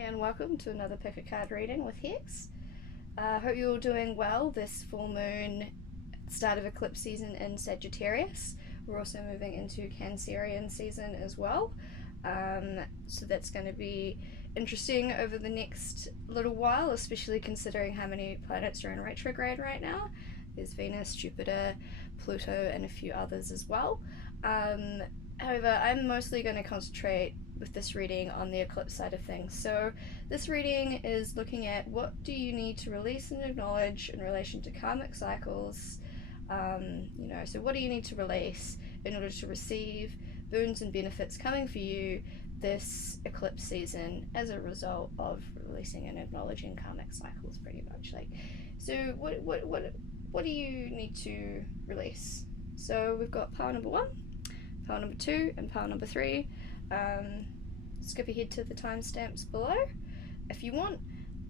Hey and welcome to another pick a card reading with Hex. Hope you're all doing well this full moon start of eclipse season in Sagittarius. We're also moving into Cancerian season as well. So that's going to be interesting over the next little while, especially considering how many planets are in retrograde right now. There's Venus, Jupiter, Pluto, and a few others as well. However, I'm mostly going to concentrate with this reading on the eclipse side of things. So this reading is looking at what do you need to release and acknowledge in relation to karmic cycles. So what do you need to release in order to receive boons and benefits coming for you this eclipse season as a result of releasing and acknowledging karmic cycles, pretty much. So what do you need to release? So we've got pile number 1, pile number 2, and pile number 3. Skip ahead to the timestamps below if you want,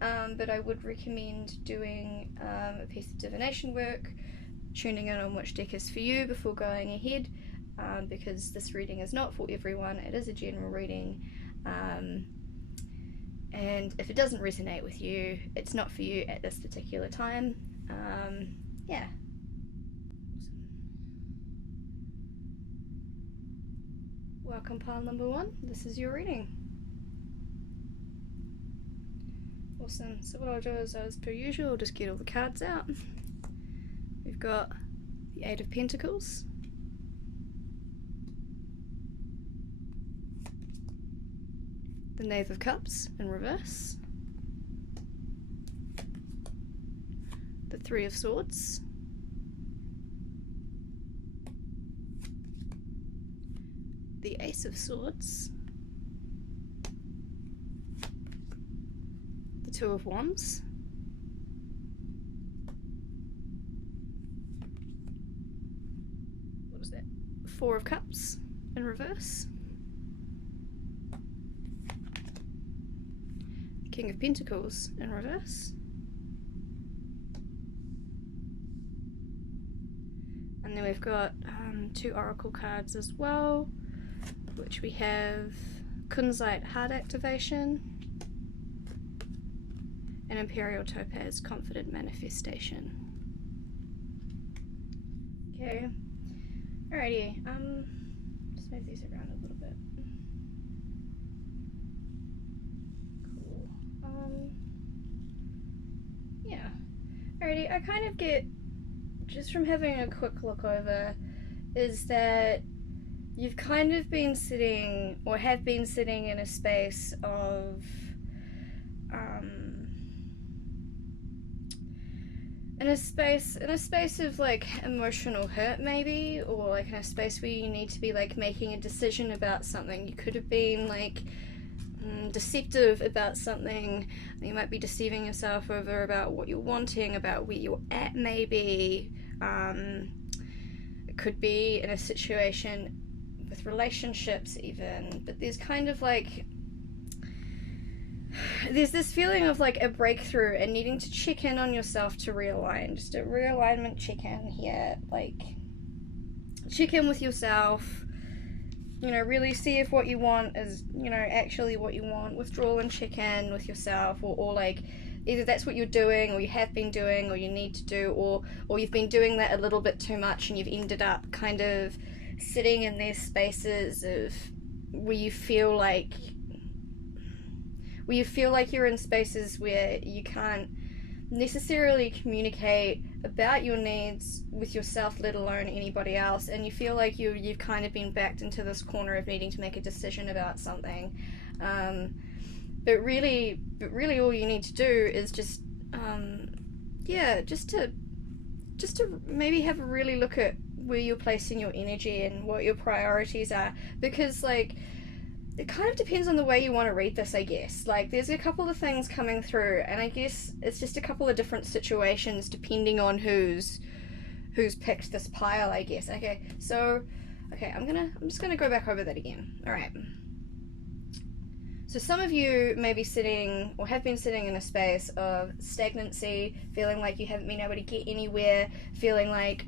but I would recommend doing a piece of divination work, tuning in on which deck is for you before going ahead, because this reading is not for everyone. It is a general reading, and if it doesn't resonate with you, it's not for you at this particular time. Yeah. Welcome pile number 1, this is your reading. Awesome, so what I'll do is, as per usual, I'll just get all the cards out. We've got the 8 of Pentacles, the Knave of Cups in reverse, the 3 of Swords, the Ace of Swords, the 2 of Wands, what is that? 4 of Cups in reverse, the King of Pentacles in reverse, and then we've got 2 Oracle cards as well, which we have Kunzite Heart Activation and Imperial Topaz Confident Manifestation. Okay, alrighty, just move these around a little bit. Cool. Yeah, alrighty, I kind of get, just from having a quick look over, is that you've kind of been sitting, or have been sitting, in a space of in a space of like emotional hurt, maybe, or like in a space where you need to be like making a decision about something. You could have been like deceptive about something. You might be deceiving yourself over about what you're wanting, about where you're at, maybe. It could be in a situation with relationships even, but there's kind of like, there's this feeling of like a breakthrough and needing to check in on yourself to realign, just a realignment check in here, like check in with yourself, really see if what you want is, actually what you want, withdraw and check in with yourself, or like either that's what you're doing, or you have been doing, or you need to do, or you've been doing that a little bit too much and you've ended up kind of sitting in these spaces of where you feel like you're in spaces where you can't necessarily communicate about your needs with yourself, let alone anybody else, and you feel like you've kind of been backed into this corner of needing to make a decision about something, but really all you need to do is just just to maybe have a really look at where you're placing your energy and what your priorities are, because like it kind of depends on the way you want to read this, I guess. Like there's a couple of things coming through, and I guess it's just a couple of different situations depending on who's picked this pile, I guess. Okay, so I'm just gonna go back over that again. All right, so some of you may be sitting, or have been sitting, in a space of stagnancy, feeling like you haven't been able to get anywhere, feeling like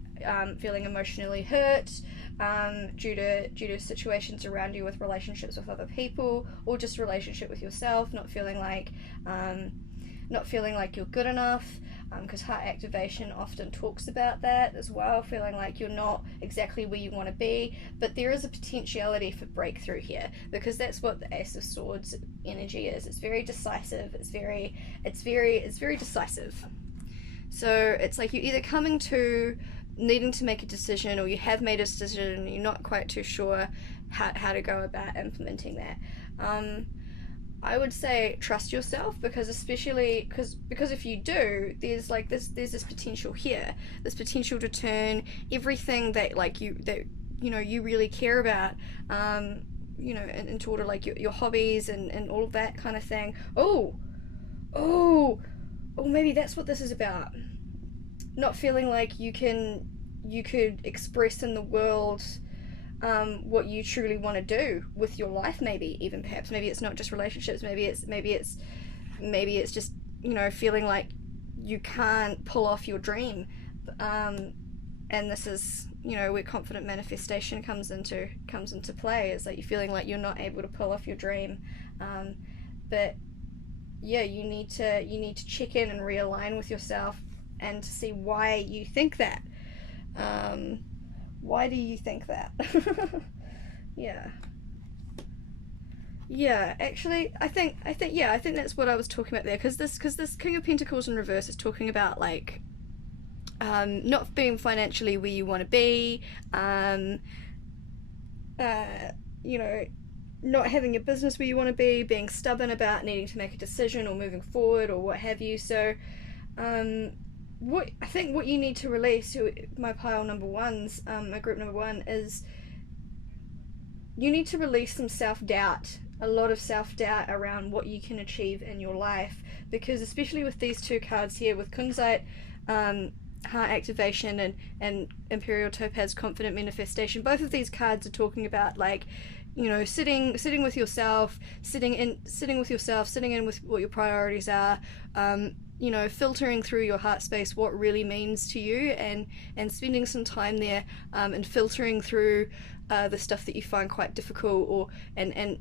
feeling emotionally hurt due to situations around you with relationships with other people, or just relationship with yourself, not feeling like you're good enough, because heart activation often talks about that as well, feeling like you're not exactly where you want to be. But there is a potentiality for breakthrough here, because that's what the Ace of Swords energy is. It's very decisive. It's very decisive. So it's like you're either coming to needing to make a decision, or you have made a decision and you're not quite too sure how to go about implementing that. I would say trust yourself, because especially because if you do, there's this potential here, this potential to turn everything that you really care about, into order, like your hobbies and all of that kind of thing. Oh, maybe that's what this is about. Not feeling like you could express in the world what you truly want to do with your life. Maybe it's not just relationships. Maybe it's just feeling like you can't pull off your dream, and this is where confident manifestation comes into play. It's like you're feeling like you're not able to pull off your dream, but yeah, you need to check in and realign with yourself and to see why you think that. Why do you think that? Yeah, actually, I think that's what I was talking about there, because this King of Pentacles in reverse is talking about like not being financially where you want to be, not having a business where you want to be, being stubborn about needing to make a decision or moving forward or what have you. So what you need to release, my pile number ones, my group number one, is you need to release some self-doubt, a lot of self-doubt around what you can achieve in your life, because especially with these two cards here, with Kunzite, heart activation, and Imperial Topaz, confident manifestation, both of these cards are talking about like sitting with yourself, sitting in with what your priorities are, filtering through your heart space what really means to you, and spending some time there, and filtering through the stuff that you find quite difficult, and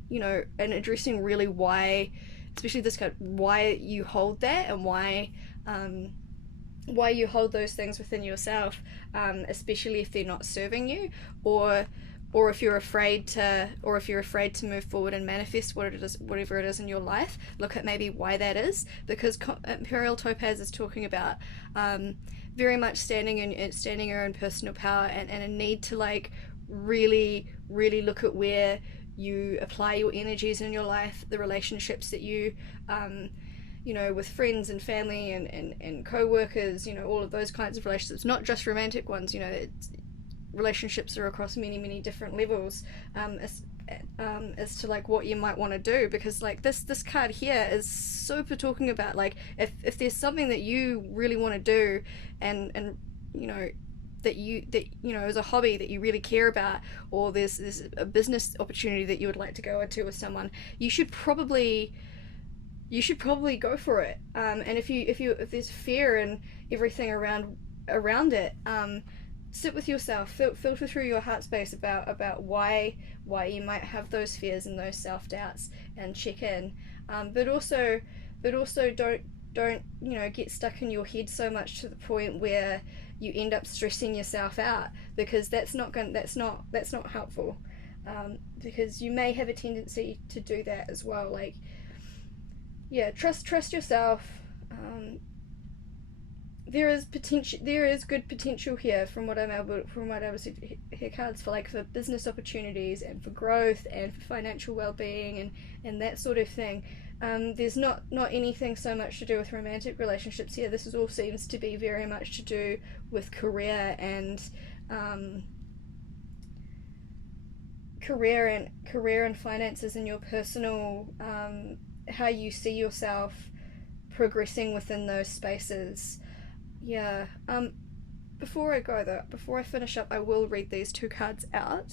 addressing really why, especially this card, why you hold that, and why you hold those things within yourself, especially if they're not serving you, or if you're afraid to move forward and manifest whatever it is in your life. Look at maybe why that is, because Imperial Topaz is talking about very much standing your own personal power, and a need to like really look at where you apply your energies in your life, the relationships that you with friends and family and co-workers, all of those kinds of relationships, not just romantic ones. Relationships are across many different levels, as to like what you might want to do, because like this card here is super talking about like if there's something that you really want to do, and that as a hobby that you really care about, or there's a business opportunity that you would like to go into with someone, you should probably go for it. And if there's fear and everything around it, sit with yourself, filter through your heart space about why you might have those fears and those self-doubts, and check in. But also don't get stuck in your head so much to the point where you end up stressing yourself out, because that's not helpful. Because you may have a tendency to do that as well. Like, yeah, trust yourself. There is good potential here from what I'm able to see here, cards, for business opportunities, and for growth, and for financial well-being, and that sort of thing. There's not anything so much to do with romantic relationships here. This all seems to be very much to do with career and finances, and your personal, how you see yourself progressing within those spaces. Yeah. Before I finish up, I will read these two cards out,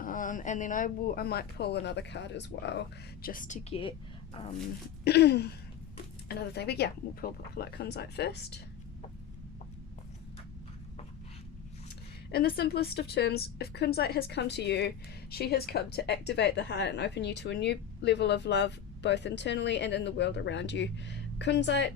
and then I might pull another card as well, just to get another thing. But yeah, we'll pull out Kunzite first. In the simplest of terms, if Kunzite has come to you, she has come to activate the heart and open you to a new level of love, both internally and in the world around you. Kunzite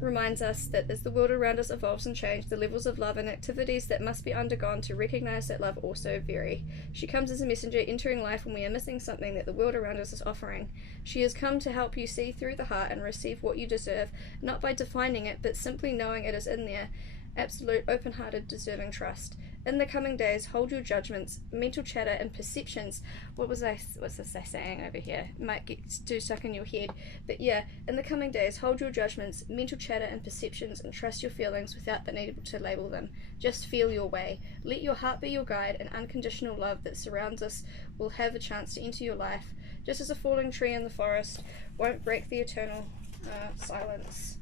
reminds us that as the world around us evolves and changes, the levels of love and activities that must be undergone to recognize that love also vary. She comes as a messenger entering life when we are missing something that the world around us is offering. She has come to help you see through the heart and receive what you deserve, not by defining it, but simply knowing it is in there. Absolute, open-hearted, deserving trust. In the coming days, hold your judgments, mental chatter, and perceptions. What's this saying over here? It might get too stuck in your head. But yeah, in the coming days, hold your judgments, mental chatter, and perceptions, and trust your feelings without the need to label them. Just feel your way. Let your heart be your guide, and unconditional love that surrounds us will have a chance to enter your life, just as a falling tree in the forest won't break the eternal silence.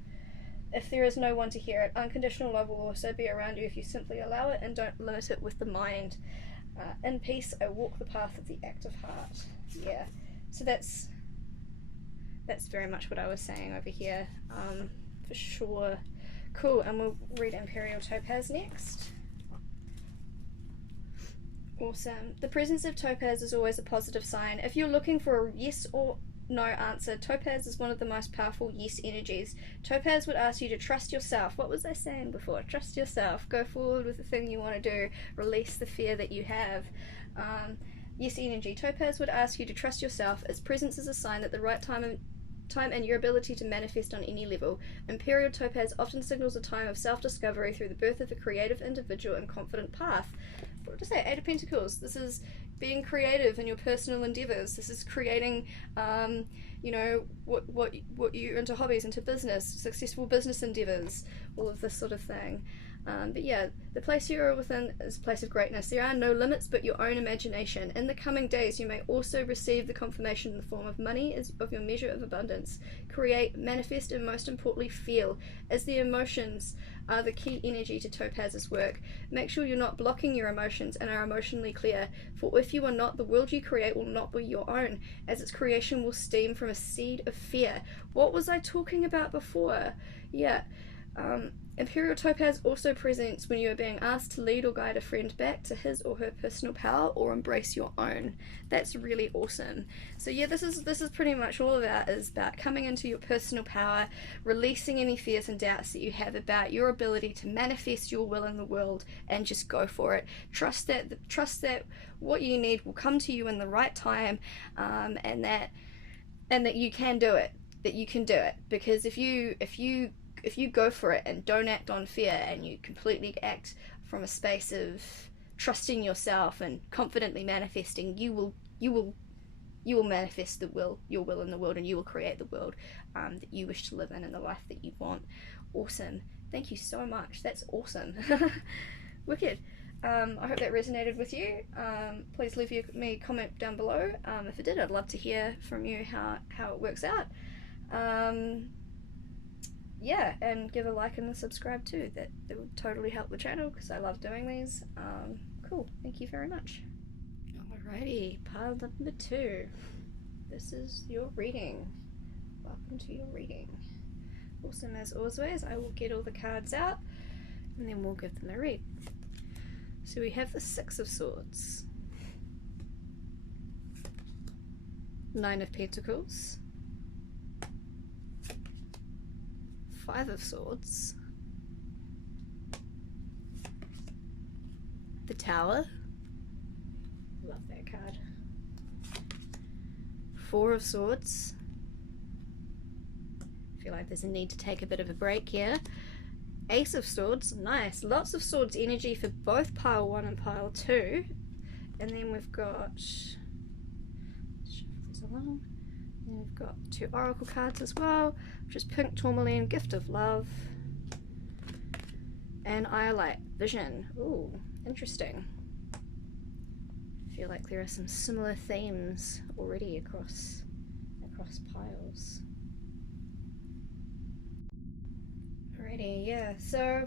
If there is no one to hear it, unconditional love will also be around you if you simply allow it and don't limit it with the mind. In peace, I walk the path of the active heart. Yeah, so that's very much what I was saying over here, for sure. Cool, and we'll read Imperial Topaz next. Awesome. The presence of Topaz is always a positive sign. If you're looking for a yes or no answer, Topaz is one of the most powerful yes energies. Topaz would ask you to trust yourself. What was I saying before? Trust yourself. Go forward with the thing you want to do. Release the fear that you have. Yes energy. Topaz would ask you to trust yourself. Its presence is a sign that the right time and your ability to manifest on any level. Imperial Topaz often signals a time of self-discovery through the birth of a creative individual and confident path. What did I say? Eight of Pentacles. This is being creative in your personal endeavors. This is creating, what you're into, hobbies, into business, successful business endeavors, all of this sort of thing. But yeah, the place you are within is a place of greatness. There are no limits but your own imagination. In the coming days, you may also receive the confirmation in the form of money as of your measure of abundance. Create, manifest, and most importantly, feel, as the emotions are the key energy to Topaz's work. Make sure you're not blocking your emotions and are emotionally clear, for if you are not, the world you create will not be your own, as its creation will stem from a seed of fear. What was I talking about before? Yeah. Imperial Topaz also presents when you are being asked to lead or guide a friend back to his or her personal power or embrace your own. That's really awesome. So yeah, this is pretty much all about, is about coming into your personal power, releasing any fears and doubts that you have about your ability to manifest your will in the world, and just go for it. Trust that what you need will come to you in the right time, and that you can do it. That you can do it, because if you go for it and don't act on fear, and you completely act from a space of trusting yourself and confidently manifesting, you will manifest your will in the world, and you will create the world that you wish to live in and the life that you want. Awesome. Thank you so much. That's awesome. Wicked. I hope that resonated with you. Please leave me a comment down below. If it did, I'd love to hear from you how it works out. Yeah, and give a like and a subscribe too. That would totally help the channel, because I love doing these. Cool, thank you very much. Alrighty, pile number 2. This is your reading. Welcome to your reading. Awesome, as always, I will get all the cards out and then we'll give them a read. So we have the 6 of Swords, 9 of Pentacles, 5 of Swords, the Tower, love that card, 4 of Swords, feel like there's a need to take a bit of a break here, Ace of Swords, nice, lots of Swords energy for both pile 1 and pile 2, and then we've got, let's shuffle this along. And we've got 2 oracle cards as well, which is Pink Tourmaline, Gift of Love, and Iolite, Vision. Ooh, interesting. I feel like there are some similar themes already across piles. Alrighty, yeah, so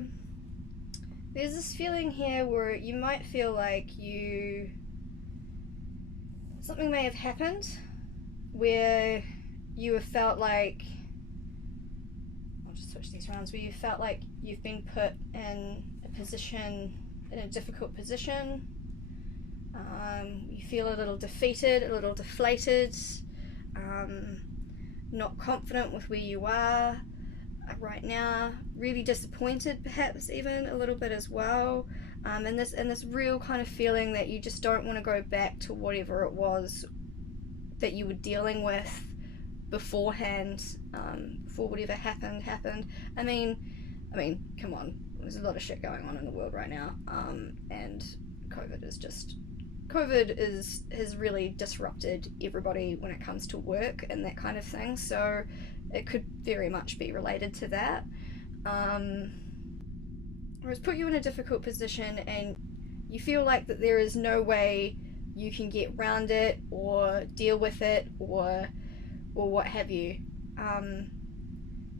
there's this feeling here where you might feel like something may have happened where you have felt like, I'll just switch these rounds, where you felt like you've been put in a position in a difficult position. You feel a little defeated, a little deflated, not confident with where you are right now, really disappointed perhaps even a little bit as well, and this real kind of feeling that you just don't want to go back to whatever it was that you were dealing with beforehand, before whatever happened. I mean, come on, there's a lot of shit going on in the world right now, and COVID has really disrupted everybody when it comes to work and that kind of thing, so it could very much be related to that. Or it's put you in a difficult position and you feel like that there is no way you can get around it or deal with it or what have you. And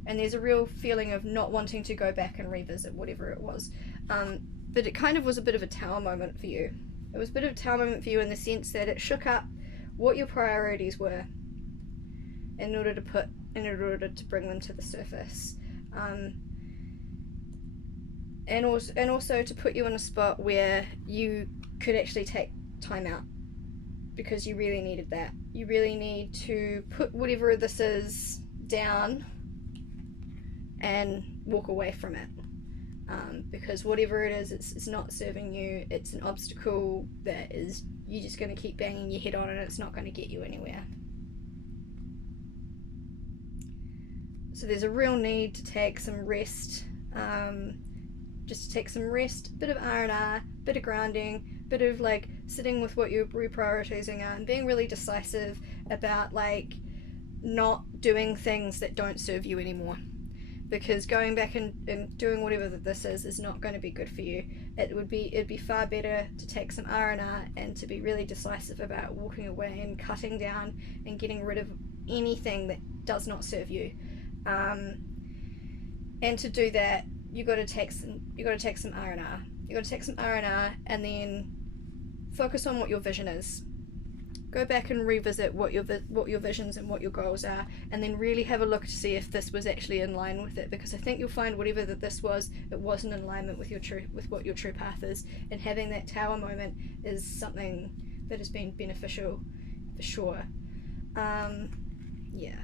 there's a real feeling of not wanting to go back and revisit whatever it was. But it kind of was a bit of a tower moment for you. It was a bit of a tower moment for you in the sense that it shook up what your priorities were in order to bring them to the surface. And also to put you in a spot where you could actually take time out, because you really needed that. You really need to put whatever this is down and walk away from it, because whatever it is, it's not serving you. It's an obstacle that is you're just going to keep banging your head on, and it's not going to get you anywhere. So there's a real need to take some rest, just to take some rest, bit of R&R, bit of grounding, bit of like sitting with what you're reprioritizing are, and being really decisive about like not doing things that don't serve you anymore, because going back and doing whatever this is not going to be good for you. It'd be far better to take some R&R and to be really decisive about walking away and cutting down and getting rid of anything that does not serve you. And to do that, you got to take some R&R. You got to take some R&R and then focus on what your vision is. Go back and revisit what your visions and what your goals are, and then really have a look to see if this was actually in line with it, because I think you'll find whatever that this was, it wasn't in alignment with what your true path is, and having that tower moment is something that has been beneficial for sure. Yeah.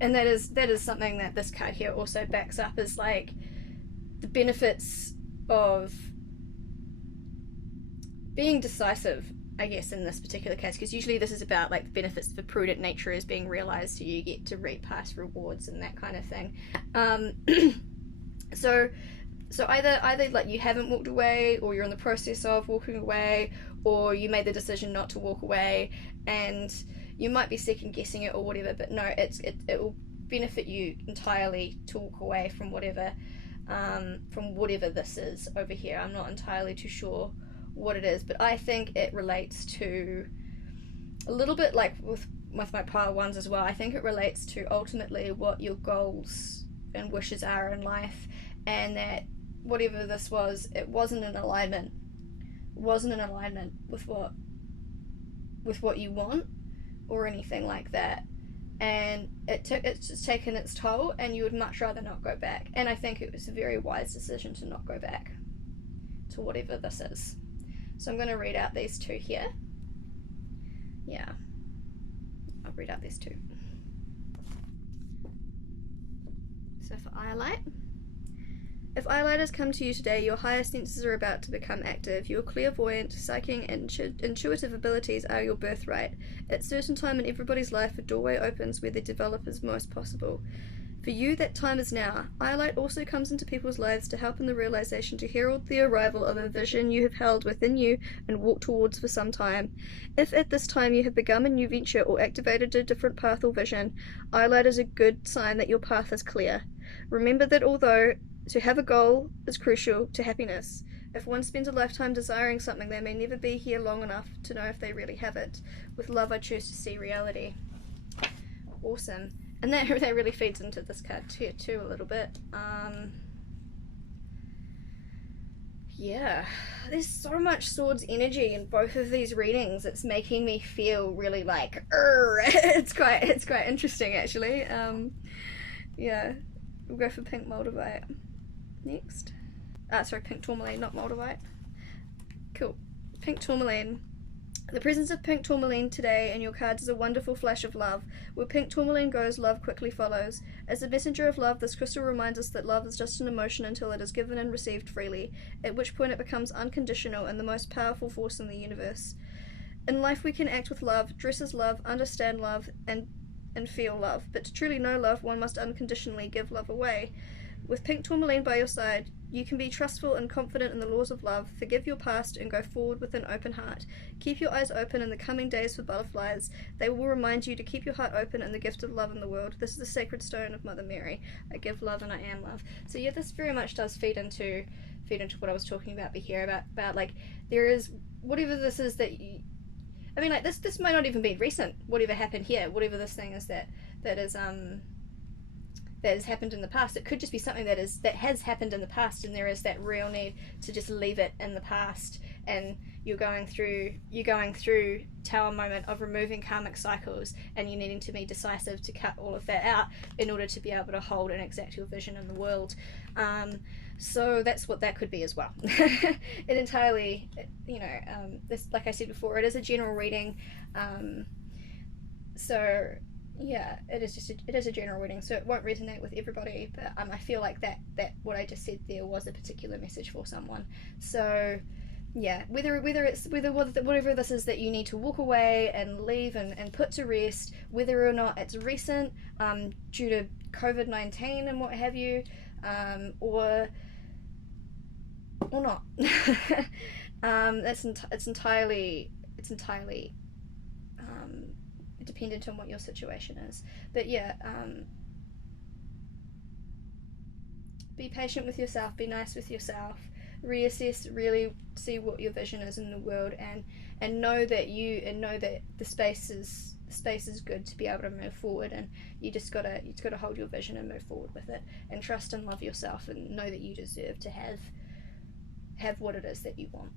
And that is something that this card here also backs up, is like the benefits of being decisive, I guess, in this particular case, because usually this is about like the benefits of a prudent nature is being realized, so you get to reap past rewards and that kind of thing. So either like you haven't walked away, or you're in the process of walking away, or you made the decision not to walk away, and you might be second guessing it or whatever, but no, it will benefit you entirely to walk away from whatever this is over here. I'm not entirely too sure what it is, but I think it relates to a little bit like with my pile ones as well. I think it relates to ultimately what your goals and wishes are in life, and that whatever this was, it wasn't in alignment with what you want or anything like that, and it's just taken its toll, and you would much rather not go back. And I think it was a very wise decision to not go back to whatever this is. So I'm going to read out these two here. Yeah, I'll read out these two. So for Iolite, if Ioliters come to you today, your higher senses are about to become active. Your clairvoyant, psychic, and intuitive abilities are your birthright. At a certain time in everybody's life, a doorway opens where they develop as most possible. For you, that time is now. Iolite also comes into people's lives to help in the realization, to herald the arrival of a vision you have held within you and walked towards for some time. If at this time you have begun a new venture or activated a different path or vision, Iolite is a good sign that your path is clear. Remember that although to have a goal is crucial to happiness, if one spends a lifetime desiring something, they may never be here long enough to know if they really have it. With love, I choose to see reality. Awesome. And that really feeds into this card too a little bit. Yeah, there's so much Swords energy in both of these readings. It's making me feel really like, it's quite interesting actually. Yeah, we'll go for Pink Moldavite next. sorry, pink tourmaline, not moldavite. Cool. Pink tourmaline. The presence of pink tourmaline today in your cards is a wonderful flash of love. Where pink tourmaline goes, love quickly follows. As a messenger of love, this crystal reminds us that love is just an emotion until it is given and received freely, at which point it becomes unconditional and the most powerful force in the universe. In life we can act with love, dress as love, understand love, and feel love, but to truly know love, one must unconditionally give love away. With pink tourmaline by your side, you can be trustful and confident in the laws of love, forgive your past, and go forward with an open heart. Keep your eyes open in the coming days for butterflies. They will remind you to keep your heart open in the gift of love in the world. This is the sacred stone of Mother Mary. I give love and I am love. So yeah, this very much does feed into what I was talking about here, about like, there is, whatever this is that you, I mean, like, this might not even be recent, whatever happened here, whatever this thing is that has happened in the past. It could just be something that has happened in the past, and there is that real need to just leave it in the past, and you're going through Tower moment of removing karmic cycles, and you needing to be decisive to cut all of that out in order to be able to hold and exact your vision in the world. So that's what that could be as well. It entirely, this, like I said before, it is a general reading, so yeah, it is a general reading, so it won't resonate with everybody, but I feel like that what I just said there was a particular message for someone. So yeah, whether whatever this is that you need to walk away and leave and put to rest, whether or not it's recent, due to COVID-19 and what have you, or not. It's entirely dependent on what your situation is. But yeah, be patient with yourself, be nice with yourself, reassess, really see what your vision is in the world, and know that the space is good to be able to move forward, and you just gotta hold your vision and move forward with it, and trust and love yourself, and know that you deserve to have what it is that you want.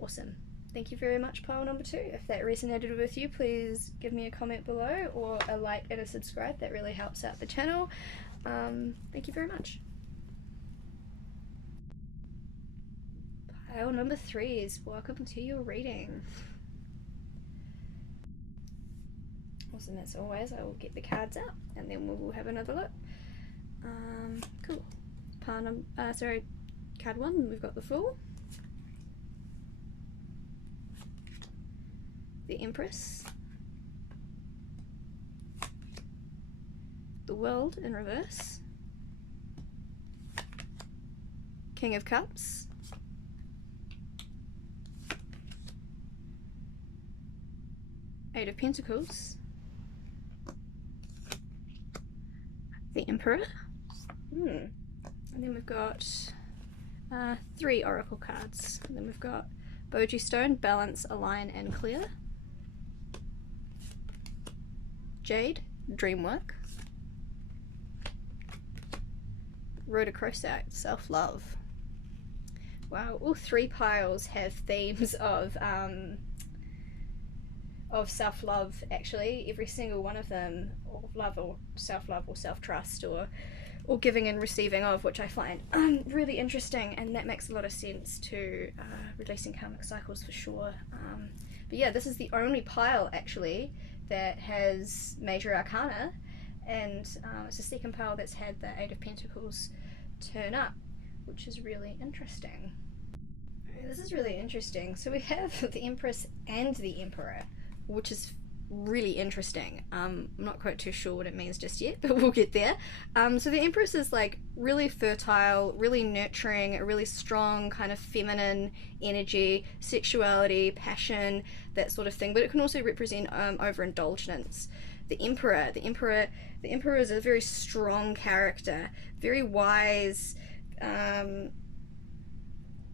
Awesome. Thank you very much, pile number 2. If that resonated with you, please give me a comment below, or a like and a subscribe. That really helps out the channel. Thank you very much. Pile number 3s, welcome to your reading. Awesome, as always, I will get the cards out and then we'll have another look. Cool. Card 1, we've got the Fool, the Empress, the World in reverse, King of Cups, Eight of Pentacles, the Emperor, and then we've got 3 Oracle cards, and then we've got Boji Stone, Balance, Align and Clear, Jade, Dreamwork, Rhodochrosite, Self-Love. Wow, all 3 piles have themes of self-love, actually. Every single one of them, or love, or self-love, or self-trust, or giving and receiving of, which I find really interesting, and that makes a lot of sense to releasing karmic cycles for sure. But yeah, this is the only pile actually that has major arcana, and it's the second pile that's had the Eight of Pentacles turn up, which is really interesting. This is really interesting. So we have the Empress and the Emperor, which is really interesting. I'm not quite too sure what it means just yet, but we'll get there. So the Empress is like really fertile, really nurturing, a really strong kind of feminine energy, sexuality, passion, that sort of thing, but it can also represent overindulgence. The Emperor is a very strong character, very wise,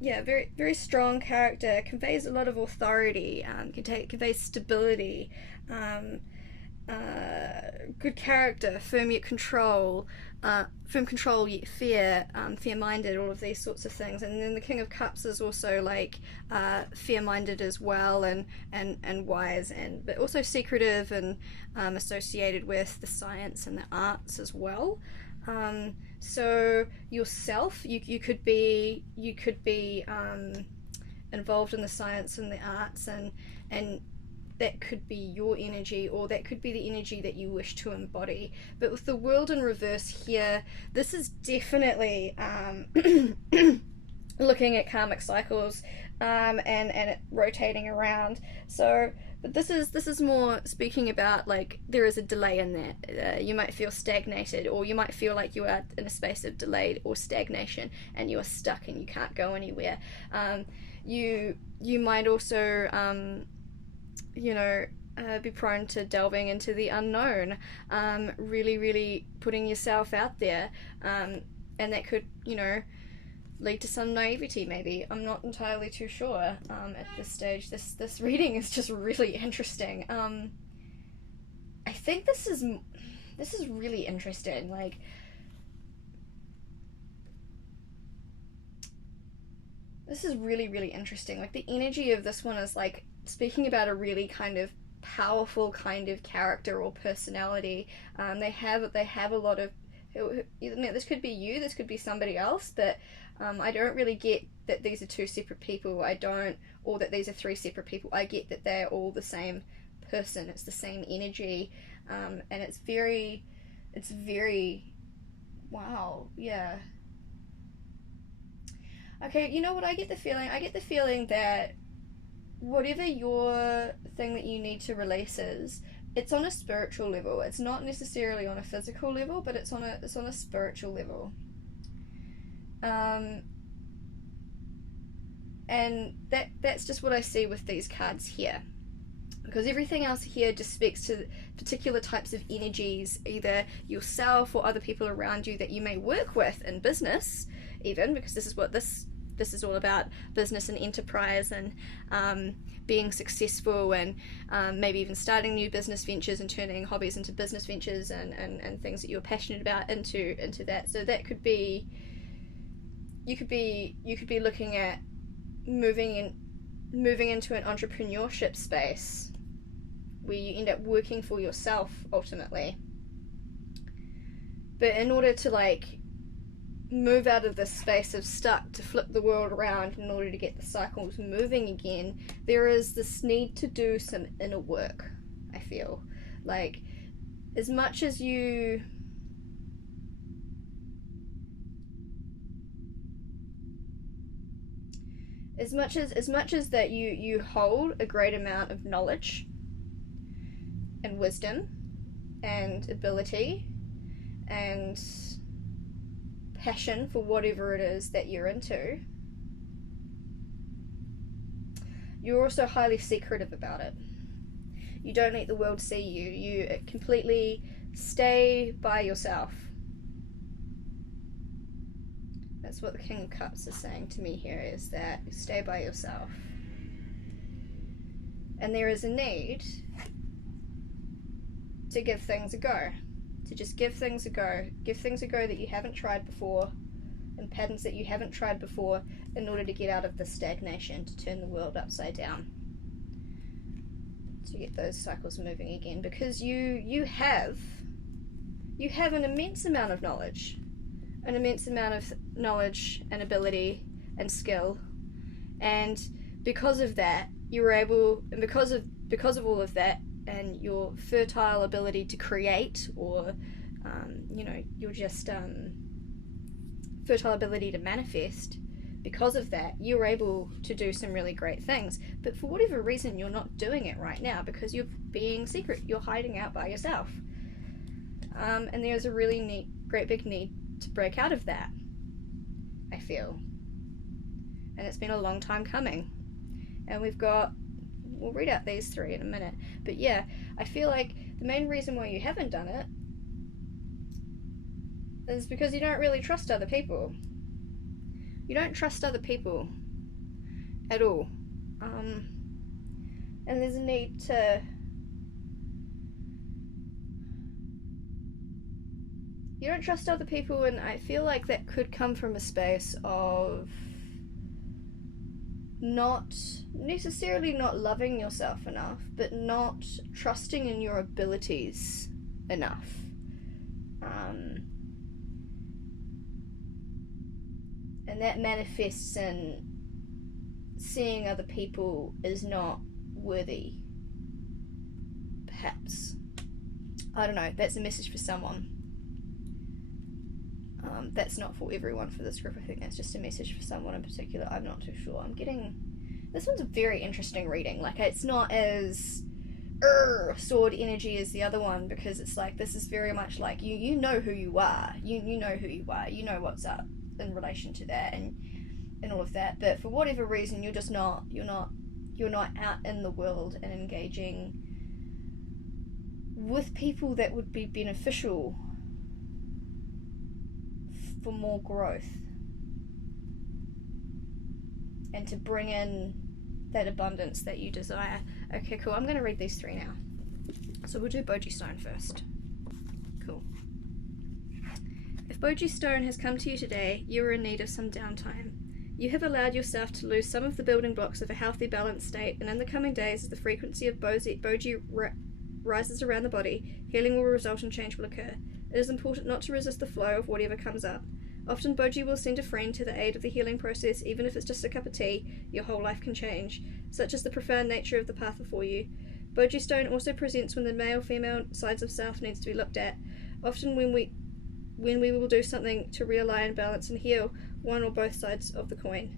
yeah, very, very strong character, conveys a lot of authority, conveys stability, good character, firm yet control, firm control yet fear, fear-minded, all of these sorts of things. And then the King of Cups is also like fear-minded as well, and wise, but also secretive, and associated with the science and the arts as well. So yourself, you could be involved in the science and the arts, and that could be your energy, or that could be the energy that you wish to embody. But with the world in reverse here, this is definitely looking at karmic cycles, and it rotating around. So, but this is more speaking about, like, there is a delay in that. You might feel stagnated, or you might feel like you are in a space of delayed or stagnation, and you are stuck and you can't go anywhere. You might also be prone to delving into the unknown, really putting yourself out there, and that could lead to some naivety, maybe. I'm not entirely too sure at this stage. This reading is just really interesting. I think this is really interesting. Like, this is really interesting. Like, the energy of this one is like speaking about a really kind of powerful kind of character or personality. They have a lot of, this could be you, this could be somebody else, but I don't really get that these are two separate people. Or that these are three separate people. I get that they're all the same person. It's the same energy, and it's very, wow, yeah. Okay, you know what? I get the feeling that whatever your thing that you need to release is, it's on a spiritual level. It's not necessarily on a physical level, but it's on a spiritual level. And that's just what I see with these cards here, because everything else here just speaks to particular types of energies, either yourself or other people around you that you may work with in business, even, because this is what this is all about: business and enterprise, and being successful, and maybe even starting new business ventures and turning hobbies into business ventures, and things that you're passionate about into that. So that could be, you could be looking at moving into an entrepreneurship space where you end up working for yourself ultimately. But in order to, like, move out of this space of stuck, to flip the world around in order to get the cycles moving again, there is this need to do some inner work. I feel like, as much as that you hold a great amount of knowledge and wisdom and ability and passion for whatever it is that you're into, you're also highly secretive about it. You don't let the world see you. You completely stay by yourself. That's what the King of Cups is saying to me here, is that you stay by yourself. And there is a need to give things a go. To just give things a go. Give things a go that you haven't tried before, and patterns that you haven't tried before, in order to get out of the stagnation, to turn the world upside down. To get those cycles moving again. Because you have an immense amount of knowledge. An immense amount of knowledge and ability and skill, and because of that, you were able, and because of all of that, and your fertile ability to create, or your just fertile ability to manifest, because of that, you were able to do some really great things. But for whatever reason, you're not doing it right now, because you're being secret. You're hiding out by yourself, and there's a really great big need to break out of that, I feel. And it's been a long time coming. And we'll read out these three in a minute. But yeah, I feel like the main reason why you haven't done it is because you don't really trust other people. You don't trust other people at all. And there's a need to... You don't trust other people, and I feel like that could come from a space of not necessarily not loving yourself enough, but not trusting in your abilities enough. And that manifests in seeing other people as not worthy. Perhaps. I don't know, that's a message for someone. That's not for everyone for this group. I think that's just a message for someone in particular. I'm not too sure. I'm getting... This one's a very interesting reading. Like, it's not as sword energy as the other one, because it's like, this is very much like, you know who you are. You know who you are. You know what's up in relation to that and all of that. But for whatever reason, you're just not... You're not out in the world and engaging with people that would be beneficial for more growth and to bring in that abundance that you desire. Okay, cool. I'm going to read these 3 now. So we'll do Boji Stone first. Cool. If Boji Stone has come to you today, you are in need of some downtime. You have allowed yourself to lose some of the building blocks of a healthy, balanced state, and in the coming days, as the frequency of Boji rises around the body, healing will result and change will occur. It is important not to resist the flow of whatever comes up. Often Boji will send a friend to the aid of the healing process, even if it's just a cup of tea. Your whole life can change. Such is the profound nature of the path before you. Boji Stone also presents when the male-female sides of self needs to be looked at. Often when we will do something to realign, balance and heal one or both sides of the coin.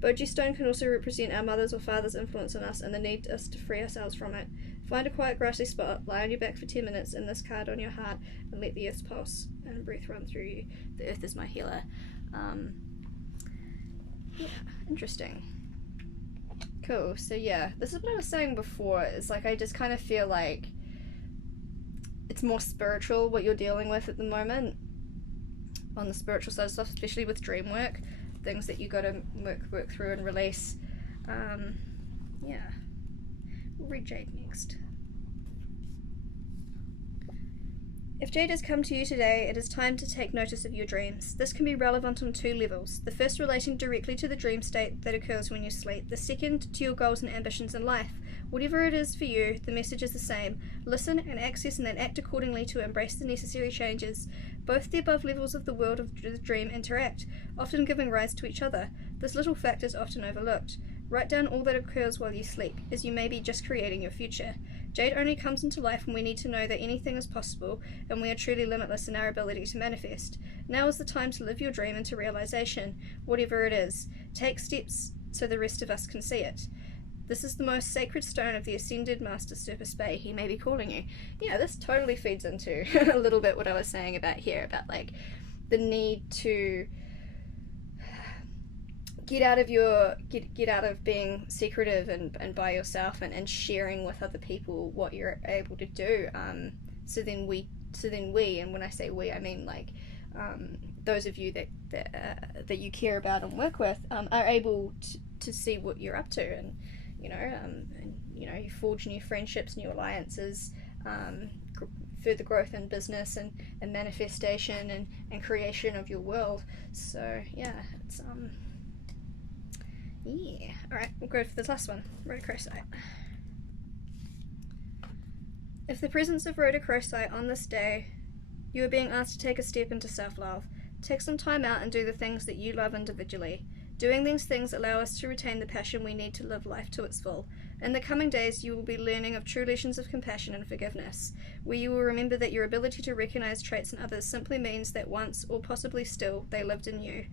Boji Stone can also represent our mother's or father's influence on us and the need us to free ourselves from it. Find a quiet grassy spot, lie on your back for 10 minutes and this card on your heart, and let the earth's pulse and breath run through you. The earth is my healer. Yeah, interesting. Cool, so yeah, this is what I was saying before. It's like, I just kind of feel like it's more spiritual what you're dealing with at the moment. On the spiritual side of stuff, especially with dream work, things that you got to work through and release. Yeah. We'll read Jade next. If Jade has come to you today, it is time to take notice of your dreams. This can be relevant on 2 levels. The first relating directly to the dream state that occurs when you sleep. The second to your goals and ambitions in life. Whatever it is for you, the message is the same. Listen and access and then act accordingly to embrace the necessary changes. Both the above levels of the world of the dream interact, often giving rise to each other. This little fact is often overlooked. Write down all that occurs while you sleep, as you may be just creating your future. Jade only comes into life when we need to know that anything is possible, and we are truly limitless in our ability to manifest. Now is the time to live your dream into realization, whatever it is. Take steps so the rest of us can see it. This is the most sacred stone of the Ascended Master Surface Bay. He may be calling you. Yeah, this totally feeds into a little bit what I was saying about here, about like the need to get out of being secretive and by yourself and sharing with other people what you're able to do. So then we, and when I say we, I mean like those of you that you care about and work with are able to see what you're up to, and you forge new friendships, new alliances, further growth in business and manifestation and creation of your world. So yeah, it's yeah. Alright, we'll go for this last one. Rhodochrosite. If the presence of rhodochrosite on this day, you are being asked to take a step into self-love. Take some time out and do the things that you love individually. Doing these things allow us to retain the passion we need to live life to its full. In the coming days, you will be learning of true lessons of compassion and forgiveness, where you will remember that your ability to recognize traits in others simply means that once, or possibly still, they lived in you.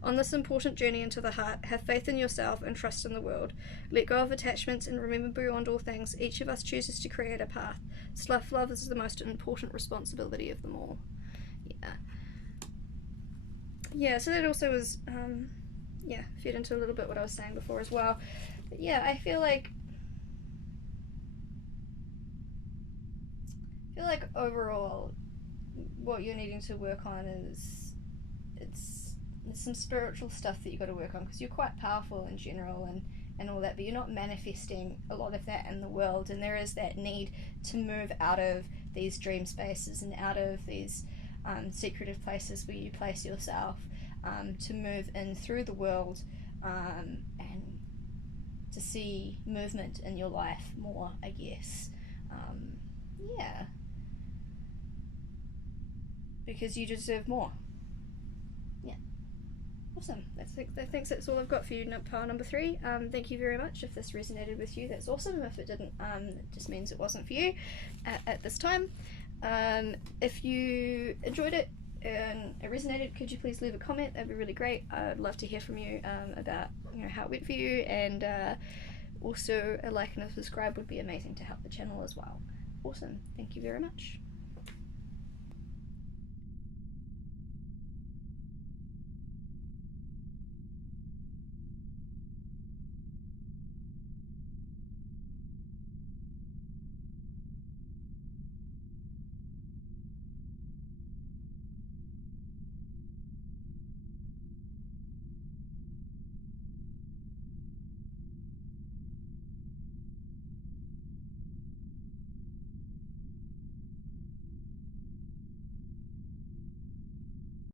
On this important journey into the heart, have faith in yourself and trust in the world. Let go of attachments and remember beyond all things, each of us chooses to create a path. Self-love is the most important responsibility of them all. Yeah. Yeah, so that also was, fed into a little bit what I was saying before as well. But yeah, I feel like overall, what you're needing to work on is some spiritual stuff that you've got to work on, because you're quite powerful in general and all that, but you're not manifesting a lot of that in the world, and there is that need to move out of these dream spaces and out of these secretive places where you place yourself, to move in through the world and to see movement in your life more, I guess. Yeah. Because you deserve more. Yeah. Awesome. I think that's all I've got for you, pile number 3. Thank you very much. If this resonated with you, that's awesome. If it didn't, it just means it wasn't for you at this time. If you enjoyed it and it resonated, could you please leave a comment? That'd be really great. I'd love to hear from you about how it went for you, and also a like and a subscribe would be amazing to help the channel as well. Awesome. Thank you very much.